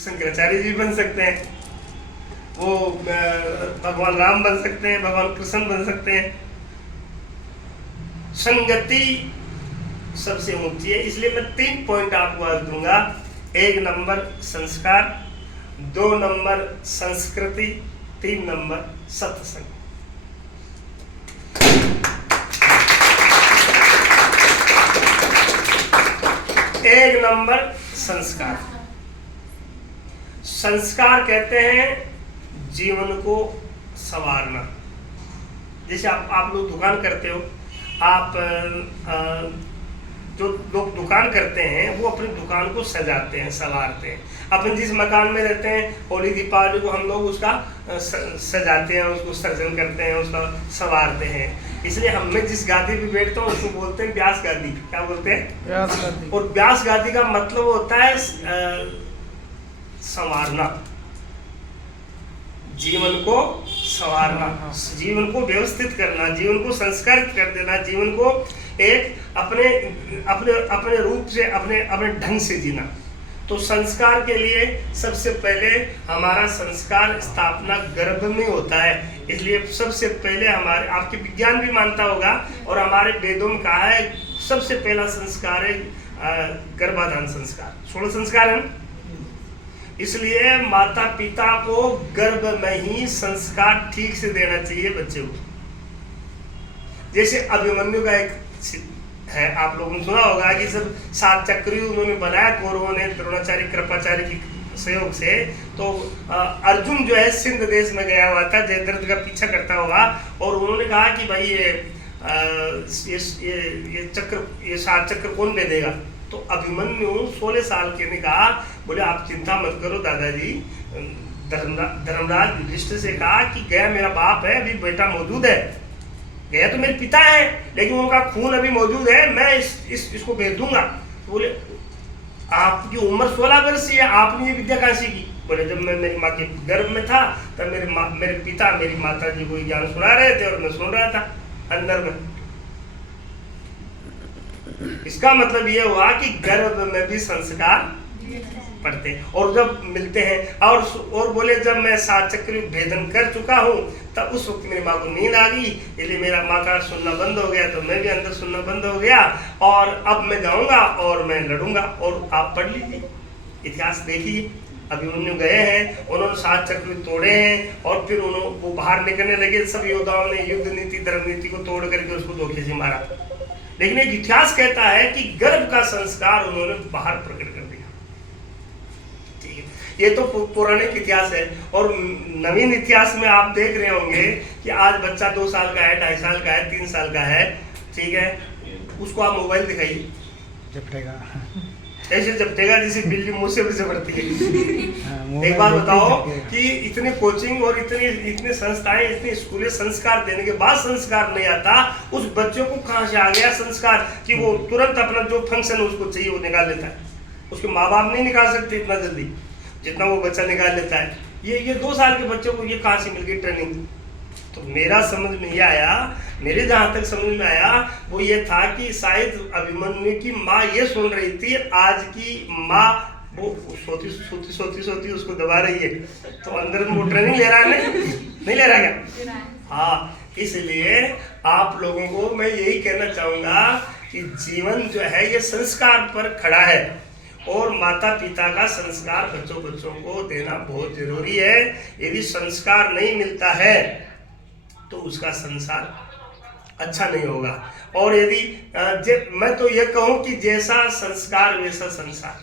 शंकराचार्य जी बन सकते हैं, वो भगवान राम बन सकते हैं, भगवान कृष्ण बन सकते हैं। संगति सबसे ऊंची है। इसलिए मैं 3 पॉइंट आपको आज दूंगा। 1 नंबर संस्कार, 2 नंबर संस्कृति, 3 नंबर सत्संग। 1 नंबर संस्कार। संस्कार कहते हैं जीवन को संवारना। जैसे आप लोग दुकान करते हो, आप जो लोग दुकान करते हैं वो अपनी दुकान को सजाते हैं, संवारते हैं। अपन जिस मकान में रहते हैं, होली दीपावली को हम लोग उसका सजाते हैं, उसको सर्जन करते हैं, उसका संवारते हैं। इसलिए हम मैं जिस गादी पे बैठता हूँ उसको बोलते हैं व्यास गादी। क्या बोलते हैं? व्यास गादी। और व्यास गादी का मतलब होता है संवारना, जीवन को संवारना, जीवन को व्यवस्थित करना, जीवन को संस्कारित कर देना, जीवन को एक अपने अपने अपने रूप से, अपने अपने ढंग से जीना। तो संस्कार के लिए सबसे पहले हमारा संस्कार स्थापना गर्भ में होता है। इसलिए सबसे पहले हमारे, आपके विज्ञान भी मानता होगा और हमारे वेदों में कहा है, सबसे पहला संस्कार है गर्भाधान संस्कार। 16 संस्कार है। इसलिए माता पिता को गर्भ में ही संस्कार ठीक से देना चाहिए बच्चे को। जैसे अभिमन्यु का एक है, आप लोगों ने सुना होगा कि सब 7 चक्री उन्होंने बनाया कौरवों ने द्रोणाचार्य कृपाचार्य की सहयोग से। तो अर्जुन जो है सिंध देश में गया हुआ था जयद्रथ का पीछा करता हुआ, और उन्होंने कहा कि भाई ये चक्र, ये 7 चक्र कौन भेदेगा? तो अभिमन्यु 16 साल के ने कहा, बोले आप चिंता मत करो दादाजी। धर्मराज युधिष्ठिर से कहा कि गया मेरा बाप है, अभी बेटा मौजूद है, गया तो मेरे पिता है लेकिन उनका खून अभी मौजूद है, मैं इसको भेज दूंगा। तो बोले आपकी उम्र 16 वर्ष है, आपने ये विद्या कहाँ सीखी? बोले जब मैं मेरी माँ के गर्भ में था तब मेरे पिता मेरी माता जी को ज्ञान सुना रहे थे और मैं सुन रहा था अंदर में। इसका मतलब ये हुआ कि गर्भ में भी संस्कार पढ़ते हैं और जब मिलते हैं। और बोले जब मैं 7 चक्र भेदन कर चुका हूँ तब उस वक्त मेरी माँ को नींद आ गई, इसलिए मेरा माँ का सुनना बंद हो गया, तो मैं भी अंदर सुनना बंद हो गया और अब मैं जाऊंगा और मैं लड़ूंगा। और आप पढ़ लीजिए, इतिहास देखिए, अभिमन्यु गए हैं, उन्होंने 7 चक्र तोड़े हैं और फिर वो बाहर निकलने लगे। सब योद्धाओं ने युद्ध नीति धर्म नीति को तोड़ करके उसको धोखे से मारा। लेकिन एक इतिहास कहता है कि गर्भ का संस्कार उन्होंने बाहर प्रकट कर दिया। ठीक है, ये तो पौराणिक इतिहास है। और नवीन इतिहास में आप देख रहे होंगे कि आज बच्चा 2 साल का है, 2.5 साल का है, 3 साल का है, ठीक है, उसको आप मोबाइल दिखाइए, झपटेगा, ऐसे झपटेगा जैसे बिल्ली मुंह से झपटती है। एक बात बताओ कि इतने कोचिंग और इतने संस्थाएं, इतने स्कूलें संस्कार देने के बाद संस्कार नहीं आता, उस बच्चों को कहां से आ गया संस्कार कि वो तुरंत अपना जो फंक्शन उसको चाहिए वो निकाल लेता है। उसके माँ बाप नहीं निकाल सकते इतना जल्दी जितना वो बच्चा निकाल लेता है। ये 2 साल के बच्चों को ये कहां से मिल गई ट्रेनिंग? तो मेरा समझ में ये आया, मेरे जहाँ तक समझ में आया वो ये था कि शायद अभिमन्यु की माँ ये सुन रही थी, आज की माँ वो सोती उसको दबा रही है, तो अंदर में वो ट्रेनिंग ले रहा है, नहीं ले रहा क्या? हाँ, इसलिए आप लोगों को मैं यही कहना चाहूँगा कि जीवन जो है ये संस्कार पर खड़ा है और माता पिता का संस्कार बच्चों को देना बहुत जरूरी है। यदि संस्कार नहीं मिलता है तो उसका संसार अच्छा नहीं होगा। और यदि मैं तो ये कहूँ कि जैसा संस्कार वैसा संसार,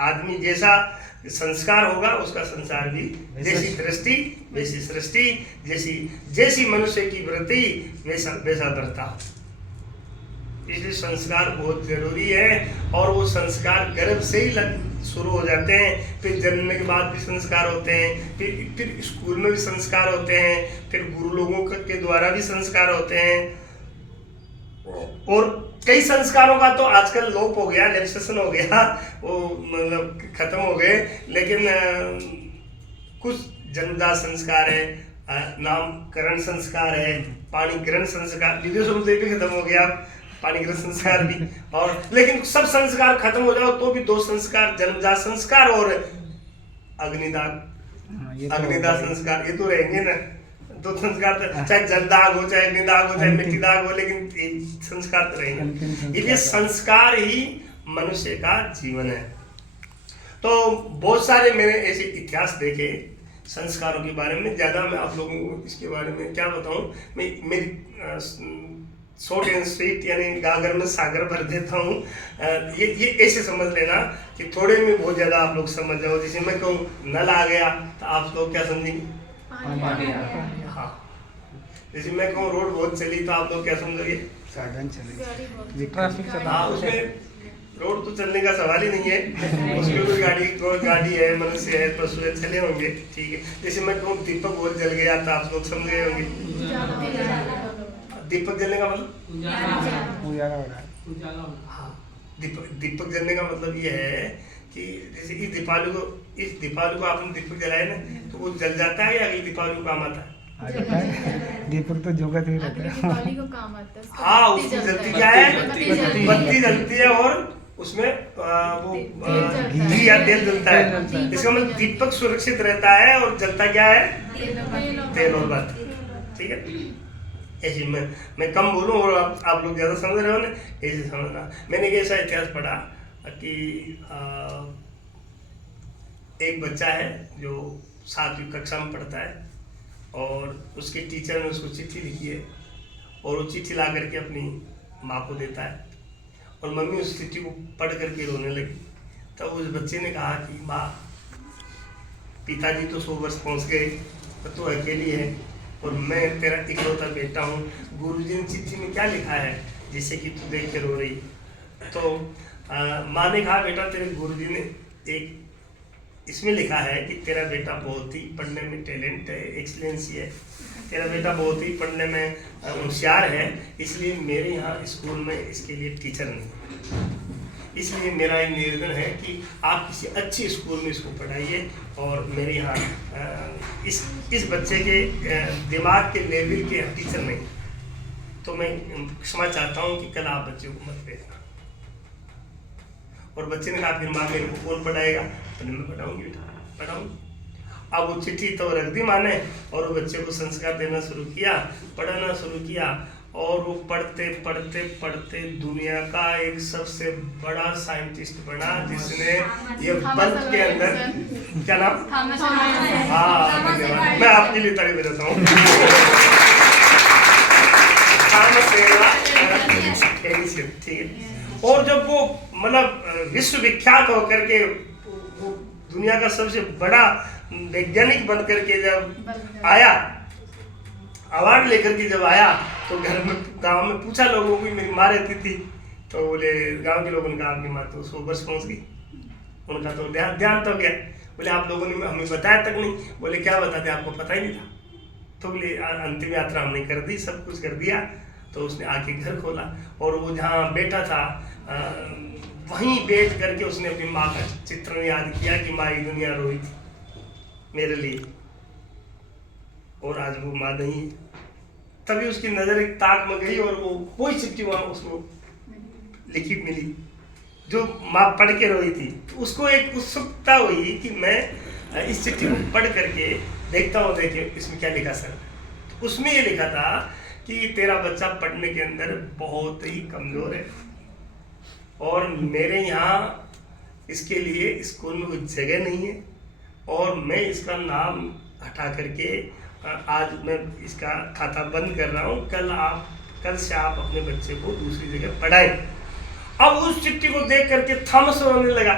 आदमी जैसा संस्कार होगा उसका संसार भी, जैसी दृष्टि वैसी सृष्टि, जैसी मनुष्य की वृत्ति वैसा बर्ताव। इसलिए संस्कार बहुत जरूरी है और वो संस्कार गर्भ से ही शुरू हो जाते हैं, फिर जन्मने के बाद भी संस्कार होते हैं, फिर स्कूल में भी संस्कार होते हैं, फिर गुरु लोगों के द्वारा भी संस्कार होते हैं। और कई संस्कारों का तो आजकल लोप हो गया, लेजिस्लेशन हो गया, वो मतलब खत्म हो गए। लेकिन कुछ जन्मजात संस्कार है, नामकरण संस्कार है, पाणी ग्रहण संस्कार, विदेशों में भी खत्म हो गया पाणी ग्रहण संस्कार भी। और लेकिन सब संस्कार खत्म हो जाओ तो भी 2 संस्कार, जन्मजात संस्कार और अग्निदाह, अग्निदाह संस्कार ये तो रहेंगे ना। तो संस्कार तो चाहे जलदाग हो, चाहे अग्निदाग हो, चाहे मिट्टी दाग हो, लेकिन संस्कार तो रहेंगे। ये संस्कार ही मनुष्य का जीवन है। तो बहुत सारे मैंने ऐसे इतिहास देखे संस्कारों के बारे में। ज़्यादा मैं आप लोगों को इसके बारे में क्या बताऊं, मैं मेरी शॉर्ट एंड स्वीट यानी गागर में सागर भर देता हूँ। ये ऐसे समझ लेना कि थोड़े में बहुत ज़्यादा आप लोग समझ जाओ। जैसे मैं कहूँ नल आ गया तो आप लोग क्या समझेंगे? हाँ। जैसे मैं कहूँ रोड बहुत चली तो आप लोग क्या समझोगे? साधन चले, ट्रैफिक चला। हाँ, उसमें रोड तो चलने का सवाल ही नहीं है, उसमें कोई गाड़ी है, मनुष्य है, पशु है, चले होंगे, ठीक है। जैसे मैं कहूँ दीपक बहुत जल गया तो आप लोग समझ गए होंगे। दीपक जलने का मतलब उजाला हो रहा है। हाँ, दीपक जलने का मतलब ये है कि जैसे इस दीपावली को आपने दीपक जलाए ना तो वो जल जाता है या अगली दीपावली को काम आता है? दीपक तो जोगा ही रहता है। दिवाली को काम आता है। हाँ, उसमें जलती क्या है? बत्ती जलती है और उसमें वो घी या तेल जलता है। इसका मतलब दीपक सुरक्षित रहता है और जलता क्या है? तेल और बत्ती, ठीक है। ऐसे मैं कम बोलूँ और आप लोग ज़्यादा समझ रहे हो ना, ऐसे समझना। मैंने एक ऐसा इतिहास पढ़ा कि एक बच्चा है जो 7वीं कक्षा में पढ़ता है और उसके टीचर ने उसको चिट्ठी लिखी है और वो चिट्ठी ला करके अपनी माँ को देता है और मम्मी उस चिट्ठी को पढ़ करके रोने लगी। तब उस बच्चे ने कहा कि माँ, पिताजी तो 100 वर्ष पहुँच गए तो तू अकेली है और मैं तेरा इकलौता बेटा हूँ। गुरुजी ने चिट्ठी में क्या लिखा है जिससे कि तू देख के रो रही? तो माँ ने कहा बेटा तेरे गुरुजी ने एक इसमें लिखा है कि तेरा बेटा बहुत ही पढ़ने में टैलेंट है, एक्सीलेंसी है, तेरा बेटा बहुत ही पढ़ने में होशियार है, इसलिए मेरे यहाँ स्कूल में इसके लिए टीचर नहीं। इसलिए मेरा एक निवेदन है कि आप किसी अच्छे स्कूल में इसको पढ़ाइए और मेरे यहाँ इस बच्चे के दिमाग के लेवल के टीचर नहीं। तो मैं क्षमा चाहता हूँ कि कल आप बच्चे को मत भेजना। और बच्चे ने कहा फिर माँ मेरे को कौन पढ़ाएगा? तो मैं पढ़ाऊँगी बेटा, पढ़ाऊँगी। अब वो चिट्ठी तो रख दी माँ ने और वो बच्चे को संस्कार देना शुरू किया, पढ़ाना शुरू किया और वो पढ़ते पढ़ते पढ़ते दुनिया का एक सबसे बड़ा साइंटिस्ट बना जिसने ये बल्ब के अंदर क्या नाम? हाँ, धन्यवाद। मैं आपके लिए ताली बजाता हूँ। ठीक है। और जब वो मतलब विश्वविख्यात होकर के वो दुनिया का सबसे बड़ा वैज्ञानिक बन करके जब आया, अवार्ड लेकर के जब आया तो घर में गांव में पूछा लोगों को, मेरी माँ रहती थी तो बोले गांव के लोगों ने कहा आपकी माँ तो 100 वर्ष पहुँच गई। उनका तो ध्यान तो गया। बोले आप लोगों ने हमें बताया तक नहीं। बोले क्या बताते, आपको पता ही नहीं था? तो बोले अंतिम यात्रा हमने कर दी, सब कुछ कर दिया। तो उसने आके घर खोला और वो जहाँ बैठा था वहीं बैठ करके उसने अपनी माँ का चित्रण याद किया कि माँ ये दुनिया रोई थी मेरे लिए और आज वो माँ नहीं है। तभी उसकी नज़र एक ताक में गई और वो कोई चिट्ठी वहाँ उसको लिखी मिली जो माँ पढ़ के रोई थी। तो उसको एक उत्सुकता हुई कि मैं इस चिट्ठी को पढ़ करके देखता हूँ, देखिए इसमें क्या लिखा सर। तो उसमें ये लिखा था कि तेरा बच्चा पढ़ने के अंदर बहुत ही कमज़ोर है और मेरे यहाँ इसके लिए स्कूल में कुछ जगह नहीं है और मैं इसका नाम हटा करके आज मैं इसका खाता बंद कर रहा हूँ। कल से आप अपने बच्चे को दूसरी जगह पढ़ाएं। अब उस चिट्ठी को देख करके थॉमस रोने लगा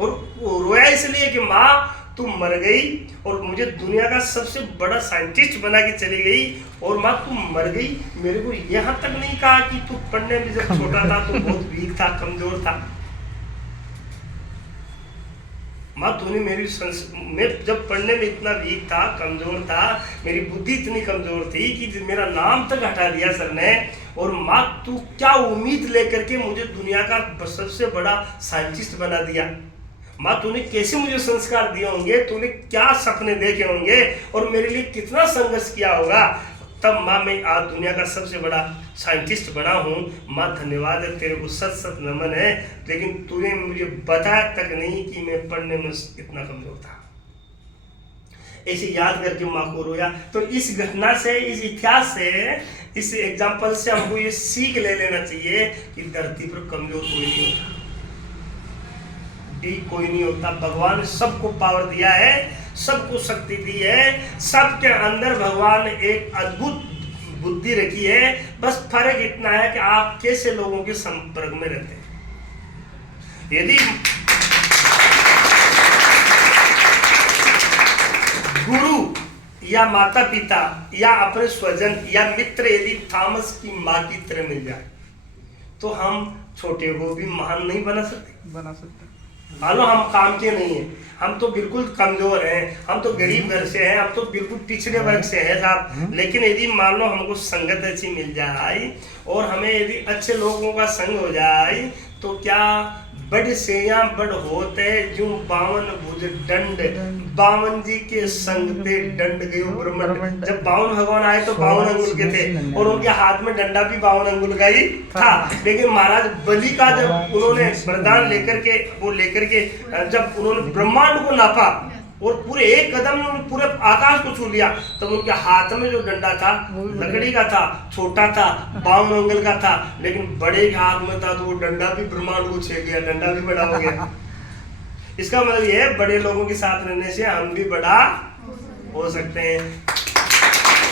और वो रोया इसलिए कि माँ तुम मर गई और मुझे दुनिया का सबसे बड़ा साइंटिस्ट बना के चली गई और माँ तुम मर गई। मेरे को यहाँ तक नहीं कहा कि तू पढ़ने में जब छोटा था तो बहुत वीक था, कमजोर था। माँ तूने मैं जब पढ़ने में इतना वीक था, कमजोर था, मेरी बुद्धि इतनी कमजोर थी कि मेरा नाम तक हटा दिया सर ने। और माँ तू क्या उम्मीद लेकर के मुझे दुनिया का सबसे बड़ा साइंटिस्ट बना दिया? माँ तूने कैसे मुझे संस्कार दिए होंगे, तूने क्या सपने देखे होंगे और मेरे लिए कितना संघर्ष किया होगा। तब माँ मैं आज दुनिया का सबसे बड़ा साइंटिस्ट बना हूँ, माँ धन्यवाद है, तेरे को सत सत नमन है, लेकिन तूने मुझे बताया तक नहीं कि मैं पढ़ने में इतना कमजोर था। ऐसे याद करके माँ को रोया। तो इस घटना से, इस इतिहास से, इस एग्जाम्पल से हमको ये सीख ले लेना चाहिए कि धरती पर कमजोर कोई नहीं होता, वीक कोई नहीं होता। भगवान सबको पावर दिया है, सबको शक्ति दी है, सबके अंदर भगवान एक अद्भुत बुद्धि रखी है। बस फर्क इतना है कि आप कैसे लोगों के संपर्क में रहते हैं। यदि गुरु या माता पिता या अपने स्वजन या मित्र यदि थॉमस की माँ की तरह मिल जाए तो हम छोटे को भी महान नहीं बना सकते। मानो हम काम के नहीं है, हम तो बिल्कुल कमजोर हैं, हम तो गरीब घर से हैं, हम तो बिल्कुल पिछड़े वर्ग से हैं साहब। लेकिन यदि मान लो हमको संगत अच्छी मिल जाए और हमें यदि अच्छे लोगों का संग हो जाए तो क्या बड़ सेया बड़ होते जो 52 भुज दंड, 52 जी के संग पे दंड गयो ब्रह्मंड। जब 52 भगवान आए तो 52 अंगुल के थे और उनके हाथ में डंडा भी 52 अंगुल का ही था। लेकिन महाराज बलि का जब उन्होंने वरदान लेकर के जब उन्होंने ब्रह्मांड को नापा और पूरे एक कदम में पूरे आकाश को छू लिया, तब उनके हाथ में जो डंडा था लकड़ी का था, छोटा था, 52 अंगुल का था, लेकिन बड़े के हाथ में था तो वो डंडा भी ब्रह्मांड को छेड़ गया, डंडा भी बड़ा हो गया। इसका मतलब ये है बड़े लोगों के साथ रहने से हम भी बड़ा हो सकते हैं।